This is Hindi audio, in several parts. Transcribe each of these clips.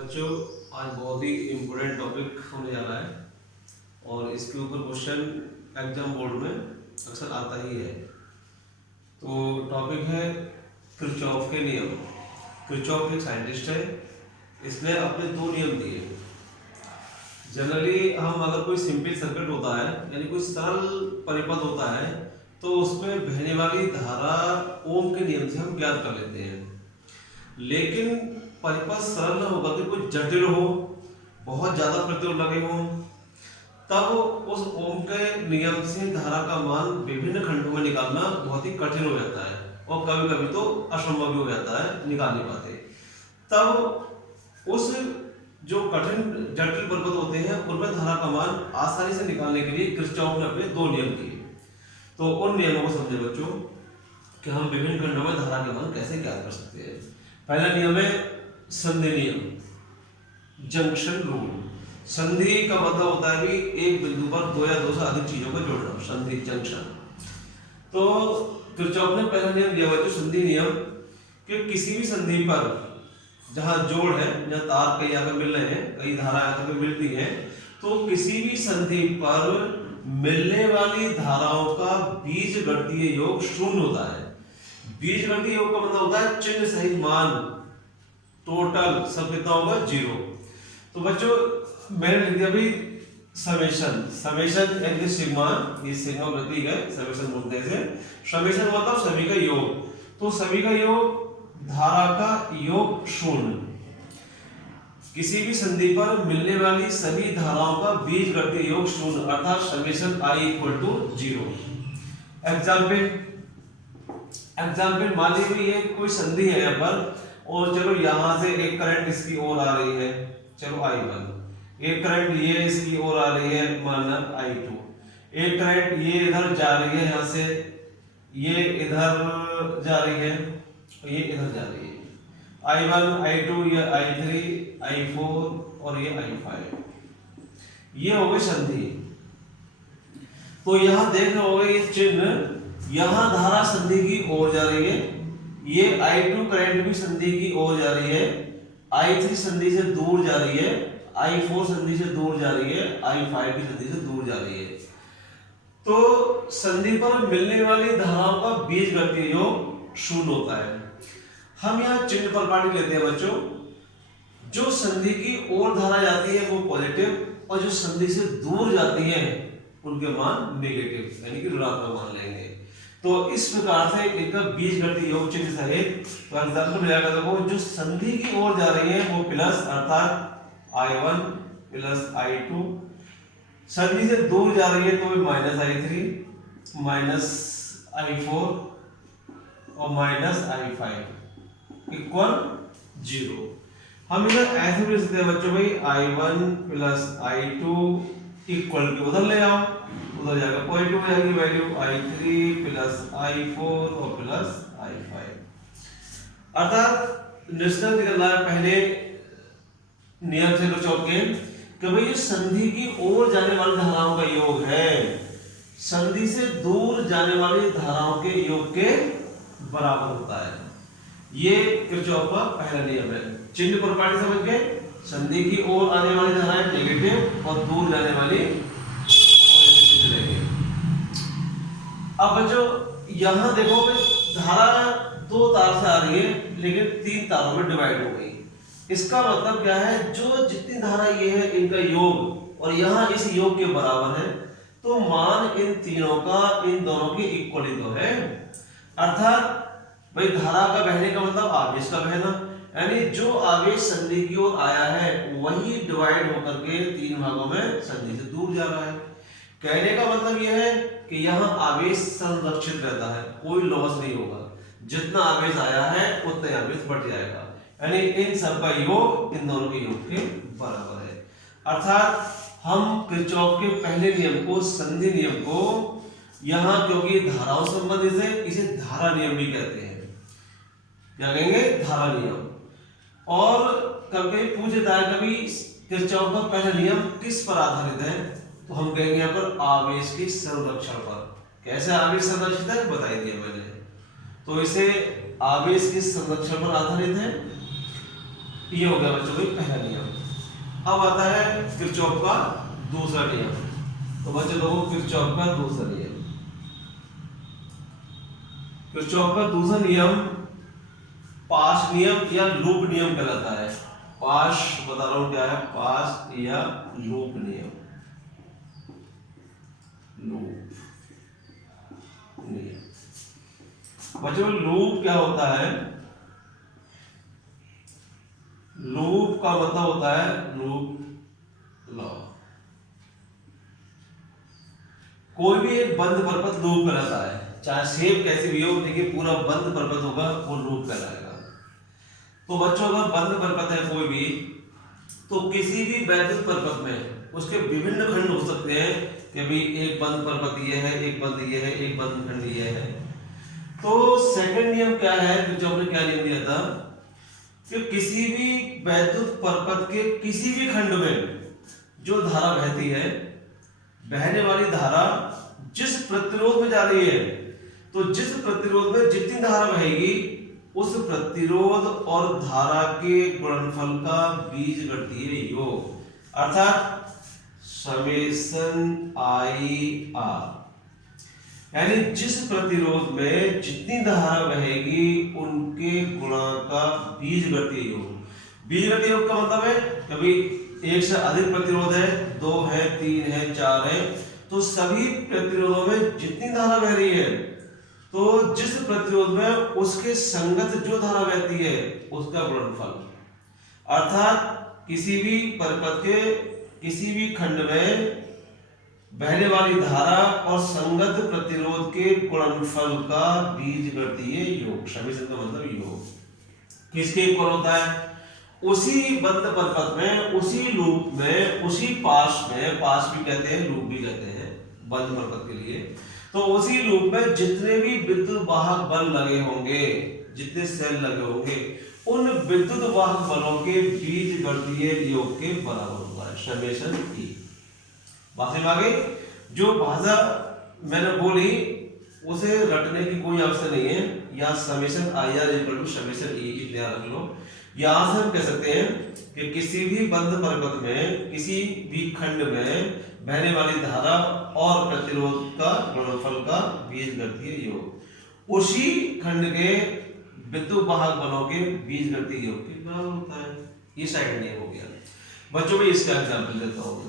बच्चों, आज बहुत ही इम्पोर्टेंट टॉपिक होने जा रहा है और इसके ऊपर क्वेश्चन एग्जाम बोर्ड में अक्सर आता ही है। तो टॉपिक है किरचॉफ के नियम। किरचॉफ एक साइंटिस्ट है, इसने अपने दो नियम दिए। जनरली हम अगर कोई सिंपल सर्किट होता है यानी कोई सरल परिपथ होता है तो उसमें बहने वाली धारा ओम के नियम से हम ज्ञात कर लेते हैं। लेकिन परिपथ सरल न होगा कि कुछ जटिल हो, बहुत ज्यादा प्रतिरोध लगे हो, तब उस ओम के नियम से धारा का मान विभिन्न खंडों में निकालना बहुत ही कठिन हो जाता है और कभी कभी तो असंभव भी हो जाता है, निकाल नहीं पाते। तब उस जो कठिन जटिल परिपथ होते हैं उनमें धारा का मान आसानी से निकालने के लिए किरचॉफ ने अपने दो नियम दिए। तो उन नियमों को समझे बच्चों कि हम विभिन्न खंडों में धारा के मान कैसे ज्ञात कर सकते हैं। पहला नियम है संधि नियम, जंक्शन रूल। संधि का मतलब होता है कि एक बिंदु पर दो या दो से अधिक चीजों को जोड़ना, संधि जंक्शन। तो किरचॉफ ने पहला नियम दिया बच्चों संधि नियम कि किसी भी संधि पर जहां जोड़ है, जहां तार कई आकर मिल रहे हैं, कई धाराएं आकर मिलती हैं, तो किसी भी संधि पर मिलने वाली धाराओं का बीजगणितीय योग शून्य होता है। बीजगणितीय योग का मतलब होता है चिन्ह सहित मान, टोटल सब कितना होगा, 0। तो बच्चों मैंने लिख दिया अभी समेशन। समेशन यानी सिग्मा, ये सिग्मा प्रतीक है, समेशन बोलते हैं इसे। समेशन मतलब सभी का योग। तो सभी का योग, धारा का योग शून्य। किसी भी संधि पर मिलने वाली सभी धाराओं का बीजगणितीय योग शून्य, अर्थात समेशन i = 0। एग्जाम्पल मान लीजिए ये कोई संधि है यहाँ पर, और चलो यहाँ से एक करंट इसकी ओर आ रही है, चलो I1। एक करंट ये इसकी ओर आ रही है, माना I2। एक करंट ये इधर जा रही है, यहाँ से ये इधर जा रही है, ये इधर जा रही है। I1, I2, ये I3, I4 और ये I5। ये हो गई संधि। तो यहाँ देख रहे होगे ये चिन्ह, यहाँ धारा संधि की ओर जा रही है, ये I2 करंट भी संधि की ओर जा रही है, I3 संधि से दूर जा रही है, I4 संधि से दूर जा रही है, I5 भी संधि से दूर जा रही है। तो संधि पर मिलने वाली धाराओं का बीजगणितीय योग शून्य होता है। हम यहाँ चिन्ह पर पार्टी लेते हैं बच्चों। जो संधि की ओर धारा जाती है वो पॉजिटिव, और जो संधि से दूर जाती है उनके मान नेगेटिव यानी कि ऋणात्मक मान लेंगे। तो इस प्रकार से इनका बीजगणितीय योग चिन्ह सहित एग्जांपल मिलेगा। देखो जो संधि की ओर जा रही है वो प्लस, अर्थात I1 प्लस I2। संधि से दूर जा रही है तो माइनस I3 माइनस I4 और माइनस I5 इक्वल 0। हम इधर ऐसे भी लिख सकते हैं बच्चों भाई I1 प्लस I2 इक्वल के उधर ले आओ, उधर जाएगा पॉजिटिव हो जाएगी वैल्यू, I3 प्लस I4 और प्लस I5। अर्थात निष्कर्ष निकल रहा है पहले नियम से किरचॉफ के कि भाई ये संधि की ओर जाने वाली धाराओं का योग है, संधि से दूर जाने वाली धाराओं के योग के बराबर होता है। ये किरचॉफ का पहला नियम है। चिन्ह प्रॉपर्टी समझ गए, संधि की ओर आने वाली धाराएं नेगेटिव और दूर जाने वाली पॉजिटिव रहेंगे। अब बच्चों यहां देखो धारा दो तार से आ रही है लेकिन तीन तारों में डिवाइड हो गई। इसका मतलब क्या है, जो जितनी धारा ये है इनका योग और यहाँ इस योग के बराबर है, तो मान इन तीनों का इन दोनों के इक्वली तो है। अर्थात भाई धारा का बहने का मतलब आवेश का बहना, यानी जो आवेश संधि की ओर आया है वही डिवाइड होकर के तीन भागों में संधि से दूर जा रहा है। कहने का मतलब यह है कि यहाँ आवेश संरक्षित रहता है, कोई लॉस नहीं होगा। जितना आवेश आया है उतना आवेश बढ़ जाएगा, यानी इन सब का योग इन दोनों के योग के बराबर है। अर्थात हम किरचॉफ के पहले नियम को, संधि नियम को, यहाँ क्योंकि धाराओं संबंधित है इसे धारा नियम भी कहते हैं। क्या कहेंगे, धारा नियम। और कभी पूछता है कभी किरचॉफ का पहला नियम किस पर आधारित है, तो हम कहेंगे यहाँ पर आवेश के संरक्षण पर। कैसे आवेश संरक्षित है बता दिया मैंने, तो इसे आवेश के संरक्षण पर आधारित है। ये हो गया बच्चों का पहला नियम। अब आता है किरचॉफ का दूसरा नियम। तो बच्चों लोगों किरचॉफ का दूसरा नियम, किरचॉफ का दूसरा नियम पाश नियम या लूप नियम कहलाता है। पाश बता रहा हूं क्या है, पाश या लूप नियम, लूप नियम। बच्चों लूप क्या होता है, लूप का मतलब होता है लूप लॉ। कोई भी एक बंद परपथ लूप कहलाता है, चाहे शेप कैसी भी हो, लेकिन पूरा बंद परपथ होगा वो लूप कहलाएगा। तो बच्चों अगर बंद परपथ है कोई भी, तो किसी भी वैद्युत परपथ में उसके विभिन्न खंड हो सकते हैं कि भाई एक बंद परपथ ये है, एक बंद ये है, एक बंद खंड ये है। तो सेकंड नियम क्या है, जो हमने क्या नियम दिया था कि किसी भी वैद्युत परपथ के किसी भी खंड में जो धारा बहती है, बहने वाली धारा जिस प्रतिरोध में जा रही है, तो जिस प्रतिरोध में जितनी धारा बहेगी उस प्रतिरोध और धारा के गुणनफल का बीजगणितीय योग, अर्थात समेशन आई आर, यानी जिस प्रतिरोध में जितनी धारा बहेगी उनके गुणा का बीजगणितीय योग। बीजगणितीय योग का मतलब है कभी एक से अधिक प्रतिरोध है, 2 है, 3 है, 4 है, तो सभी प्रतिरोधों में जितनी धारा बह रही है, तो जिस प्रतिरोध में उसके संगत जो धारा बहती है उसका गुणनफल, अर्थात किसी भी परपथ के किसी भी खंड में बहने वाली धारा और संगत प्रतिरोध के गुणनफल का बीजगणितीय योग। समीकरण का मतलब योग किसके इक्वल होता है, उसी बंद परपथ में, उसी लूप में, उसी पाश में, पाश भी कहते हैं लूप भी कहते हैं बंद परपथ के लिए, तो उसी लूप में जितने भी विद्युत वाहक बल लगे होंगे, जितने सेल लगे होंगे, उन विद्युत वाहक बलों के बीजगणितीय योग के बराबर होता है समेशन ई। बात आगे जो भाषा मैंने बोली उसे रटने की कोई आवश्यकता नहीं है, या summation I R equal to summation E की ध्यान रख लो। यहां से हम कह सकते हैं कि किसी भी बंद परपथ में किसी भी खंड में बहने वाली धारा और प्रतिरोध का गुणनफल का बीजगणितीय योग उसी खंड के विद्युत वाहक बलों के बीजगणितीय योग के बराबर होता है। ये सेकंड नियम हो गया। बच्चों में इसका एग्जांपल देता हूं,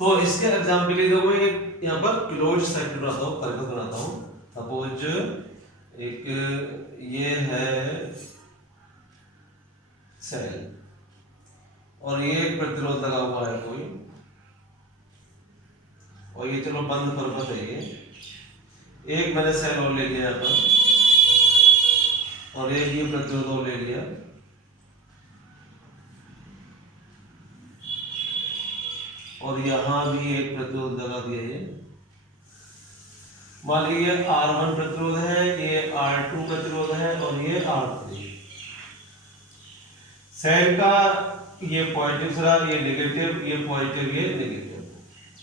तो इसके एग्जांपल के लिए मैं एक यहां पर क्लोज सर्किट बनाता हूं, परपथ बनाता हूं। सपोज एक ये है सेल और ये एक प्रतिरोध लगा हुआ है कोई, और ये चलो बंद परपथ है ये। एक मैंने सेल और ले लिया यहाँ पर, और एक ये प्रतिरोध और ले लिया, और यहां भी एक प्रतिरोध लगा दिया। ये मान लीजिए R1 प्रतिरोध है, ये R2 प्रतिरोध है, और ये R3। सेल का ये पॉजिटिव चला, ये नेगेटिव, ये पॉजिटिव, ये नेगेटिव।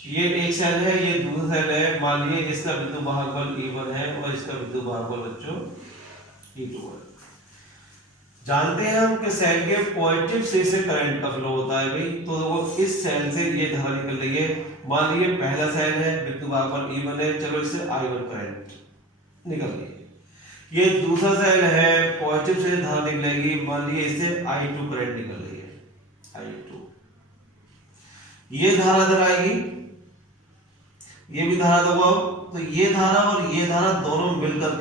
ये एक सेल है, ये दूसरा सेल है। मान लीजिए इसका विद्युत वाहक बल E1 है और इसका विद्युत वाहक बल बच्चों E2 है। जानते हैं हम कि सेल के पॉजिटिव से करंट का फ्लो होता है भाई, तो वो इस सेल से ये धारा निकल रही है। मान लीजिए पहला सेल है, विद्युत वाहक बल E1 है, चलो इससे I1 करंट निकल रही है। ये दूसरा सेल है, पॉजिटिव से धारा निकलेगी, मान लीजिए इससे I2 करंट निकल रही है, I2। ये धारा इधर आएगी, ये भी धारा दबाओ, तो ये धारा और ये धारा दोनों मिलकर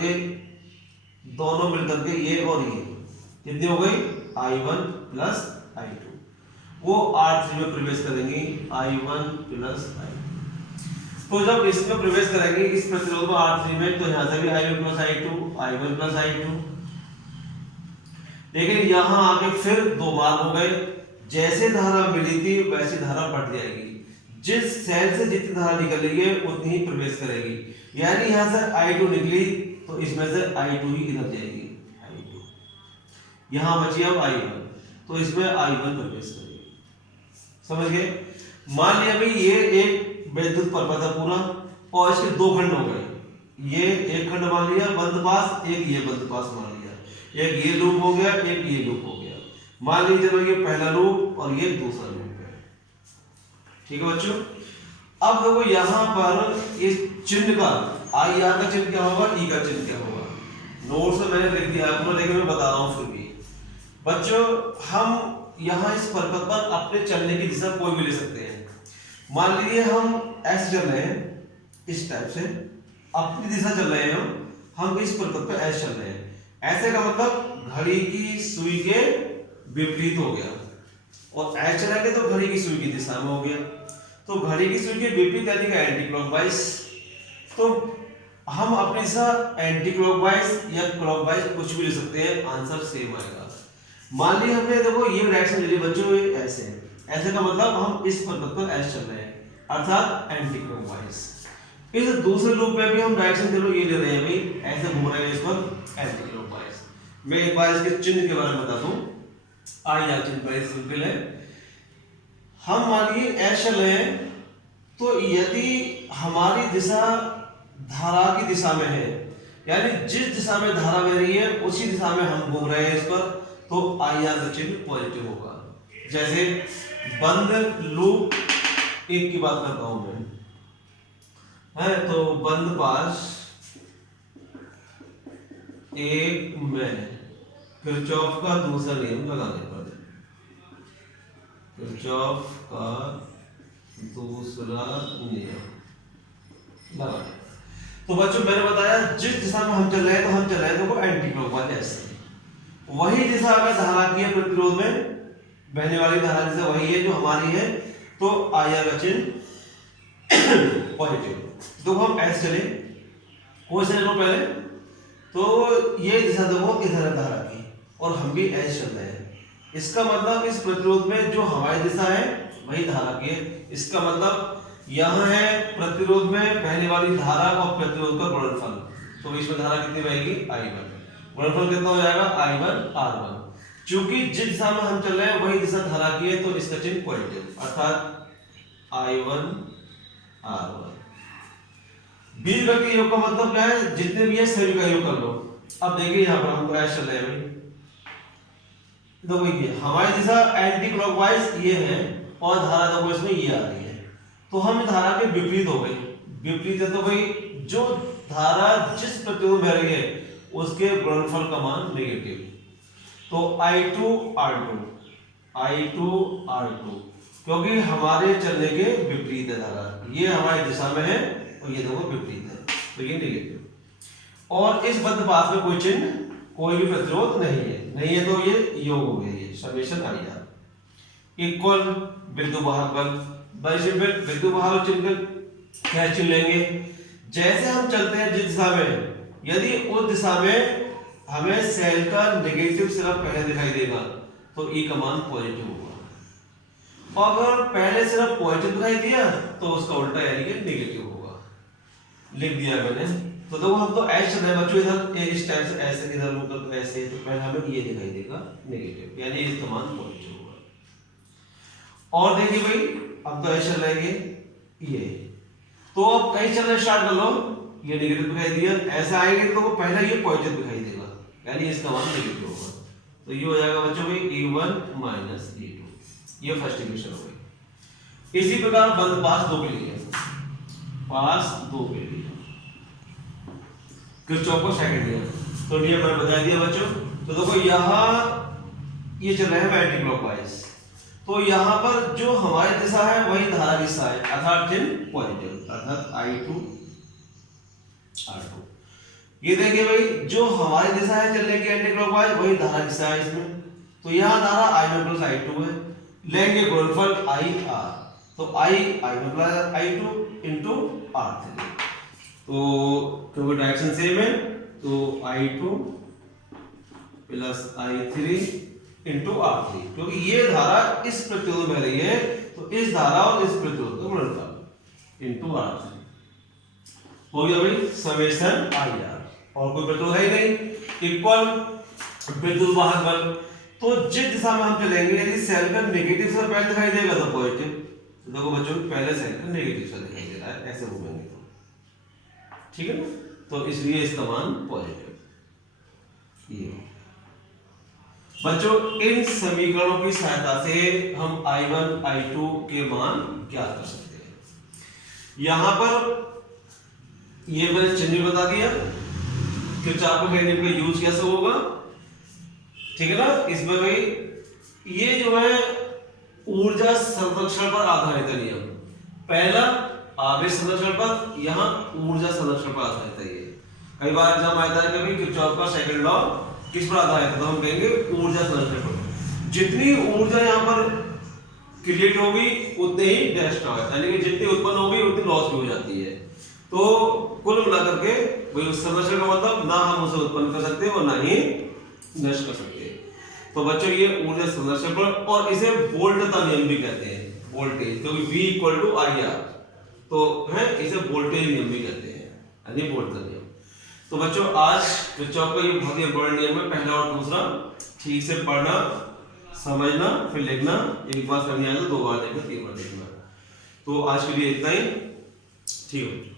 के ये और ये कितनी हो गई, I1 प्लस I2। वो R3 में प्रवेश करेंगी, I1 प्लस I2। तो जब इसमें प्रवेश करेंगे इस प्रतिरोध में R3 में, तो यहां से भी I1 plus I2, I1 plus I2। लेकिन यहां आके फिर दो मार्ग हो गए, जैसे धारा मिली थी वैसी धारा बढ़ जाएगी। जिस सेल से जितनी धारा निकल रही है उतनी ही प्रवेश करेगी, यानी यहां से I2 निकली तो इसमें से I2 ही इधर जाएगी, I2। यहां बची अब I1, तो इसमें I1 प्रवेश करेगी। समझ गए? मान लिया भाई ये एक विद्युत परपथ है पूरा, और इसके दो खंड हो गए। ये एक खंड मान लिया बंद पास, एक ये बंद पास मान लिया, एक ये लूप हो गया, एक ये लूप हो गया। मान लीजिए चलो ये पहला लूप और ये दूसरा लूप है, ठीक है बच्चों। अब देखो यहाँ पर इस चिन्ह का आई आर का चिन्ह क्या होगा, ई का चिन्ह क्या होगा, नोट्स में मैंने लिख दिया आपको, लेकिन मैं बता रहा हूँ फिर भी बच्चों। हम यहाँ इस परिपथ पर अपने चलने की दिशा कोई भी ले सकते हैं। मान लीजिए हम ऐसे चल रहे हैं, इस टाइप से अपनी दिशा चल रहे हैं, हम इस परिपथ पर ऐसे चल रहे हैं। ऐसे का मतलब घड़ी की सुई के विपरीत हो गया, और ऐसे चलेंगे तो घड़ी की सुई की दिशा में हो गया। तो घड़ी की सुई के विपरीत यानी कि एंटी क्लॉकवाइज। तो हम अपनी दिशा एंटी क्लॉकवाइज या क्लॉकवाइज कुछ भी ले सकते हैं, आंसर सेम आएगा। मान लीजिए हमने देखो ये डायरेक्शन ले ली बच्चों, ऐसे ऐसे का मतलब हम इस परिपथ पर ऐसे चल रहे हैं, अर्थात एंटी क्लॉकवाइज। इस दूसरे लूप में भी हम डायरेक्शन चलो ये ले रहे हैं भाई, ऐसे घूम रहे हैं इस पर एंटी क्लॉकवाइज। मैं एक बार इसके चिन्ह के बारे में बताता हूँ। आई आर चिन्ह बड़े सिंपल है। हम मान लीजिए ऐसे चल रहे हैं, तो यदि हमारी दिशा धारा की दिशा में है, यानी जिस दिशा में धारा बह रही है उसी दिशा में हम घूम रहे हैं इस पर, तो आई आर का चिन्ह पॉजिटिव होगा। जैसे बंद लूप एक की बात करता हूं मैं, है तो बंद पास एक में किरचॉफ का दूसरा नियम लगाने पर, किरचॉफ का दूसरा नियम लगाने। तो बच्चों मैंने बताया जिस दिशा में हम चल रहे हैं, तो हम चल रहे हैं तो एंटी क्लॉकवाइज ऐसे, वही दिशा अगर धारा की है प्रतिरोध में बहने वाली धारा दिशा वही है जो हमारी है, तो आई आर का चिन्ह पॉजिटिव। तो हम ऐसे चले, कौन से लो पहले, तो ये दिशा देखो इधर धारा की, और हम भी ऐसे चल रहे हैं। इसका मतलब इस प्रतिरोध में जो हमारी दिशा है वही धारा की है। इसका मतलब यहाँ है प्रतिरोध में बहने वाली धारा और प्रतिरोध का गुणनफल, तो इसमें धारा कितनी बहेगी, I1। गुणनफल कितना हो जाएगा, I1 R1। चूंकि जिस दिशा में हम चल रहे हैं वही दिशा धारा की है, तो इसका चिन्ह पॉजिटिव, अर्थात I1 R1। बीजगणितीय योग का मतलब क्या है, जितने भी है सभी का योग कर लो। अब देखिए यहाँ पर हम ऐसे चल रहे हैं भाई, देखो ये हमारी दिशा एंटी क्लॉकवाइज ये है, और धारा देखो इसमें ये आ रही है, तो हम धारा के विपरीत हो गई। विपरीत है तो भाई जो धारा जिस प्रतिरोध में बह रही है उसके गुणनफल का मान नेगेटिव, तो I2 R2, क्योंकि हमारे चलने के विपरीत है धारा, ये हमारी दिशा में है और ये देखो विपरीत है, तो ये नेगेटिव। और इस बद्ध पाथ में कोई चिन्ह, कोई भी प्रतिरोध नहीं है, तो ये योग हो गया, ये समेशन आई आर इक्वल विद्युत वाहक बल। विद्युत वाहक चिन्ह क्या चिन्ह लेंगे, जैसे हम चलते हैं जिस दिशा में, यदि उस दिशा में हमें सेल का नेगेटिव सिर्फ पहले दिखाई देगा तो ई का मान पॉजिटिव होगा, और अगर पहले सिर्फ पॉजिटिव दिखाई दिया तो उसका उल्टा यानी कि नेगेटिव होगा। लिख दिया मैंने। तो देखो हम तो ऐसे चल रहे बच्चों, इधर इस टाइप से ऐसे, इधर मुकर तो ऐसे, तो पहले हमें ये दिखाई देगा नेगेटिव, यानी इसका मान पॉजिटिव होगा। और देखिए भाई अब तो ऐसे चल रहे ये, तो अब कहीं चलना स्टार्ट कर लो, ये नेगेटिव दिखाई दिया, ऐसा आएंगे तो पहला ये पॉजिटिव दिखाई देगा, यानी इसका मान नेगेटिव होगा। तो ये हो जाएगा बच्चों भाई E1 माइनस E2, ये फर्स्ट इक्वेशन हो गई। इसी प्रकार बंद पास 2 के लिए, पास 2 के लिए किरचॉफ का सेकंड नियम, तो नियम मैंने बता दिया बच्चों। तो देखो यहाँ ये चल रहे हैं एंटी क्लॉकवाइज, तो यहाँ पर जो हमारी दिशा है वही धारा की दिशा है, अर्थात चिन्ह पॉजिटिव, अर्थात I2 R2। ये देखिए भाई जो हमारी दिशा है चलने की एंटी क्लॉकवाइज वही धारा की दिशा है इसमें, तो यहाँ धारा I1 प्लस I2 है, लेंगे गुणनफल IR, तो I1 plus I2 into R3, तो क्योंकि डायरेक्शन सेम है तो I2 plus I3 into R3, क्योंकि ये धारा इस प्रतिरोध में रही है तो इस धारा और इस प्रतिरोध का गुणनफल इंटू R3 हो गया भाई समेशन IR। और कोई प्रतिरोध है ही नहीं, इक्वल विद्युत वाहक बल। तो जिस दिशा में हम चलेंगे, यदि सेल का नेगेटिव से पहले दिखाई देगा तो पॉजिटिव, तो देखो बच्चों पहले सेल का नेगेटिव से दिखाई दे रहा है, ऐसे घूमेंगे तो ठीक है ना, तो इसलिए इसका मान पॉजिटिव। ये बच्चों इन समीकरणों की सहायता से हम I1 I2 के मान ज्ञात कर सकते हैं। यहां पर ये मैंने चिन्ह बता दिया, किरचॉफ के नियम का यूज कैसे होगा, ठीक है ना। इसमें भाई ये जो है ऊर्जा संरक्षण पर आधारित है नियम, पहला आवेश संरक्षण पर, यहाँ ऊर्जा संरक्षण पर आधारित है। ये कई बार जब आता है कभी किरचॉफ का सेकंड लॉ किस पर आधारित है, तो हम कहेंगे ऊर्जा संरक्षण पर। जितनी ऊर्जा यहाँ पर क्रिएट होगी उतने ही डेस्ट होगा, यानी कि जितनी उत्पन्न होगी उतनी लॉस भी हो जाती है। तो कुल मिलाकर के वही संरक्षण का मतलब ना हम उसे उत्पन्न कर सकते और ना ही नष्ट कर सकते। तो बच्चों ये ऊर्जा संरक्षण पर, और इसे वोल्टता नियम भी कहते हैं, वोल्टेज, क्योंकि V = IR, तो है इसे वोल्टेज नियम भी कहते हैं, यानी वोल्टता नियम। तो बच्चों आज किरचॉफ का ये बहुत ही इंपॉर्टेंट नियम है, पहला और दूसरा ठीक से पढ़ना, समझना, फिर लिखना, एक बार करनी आए तो 2 बार देखना, 3 बार देखना। तो आज के लिए इतना ही, ठीक है।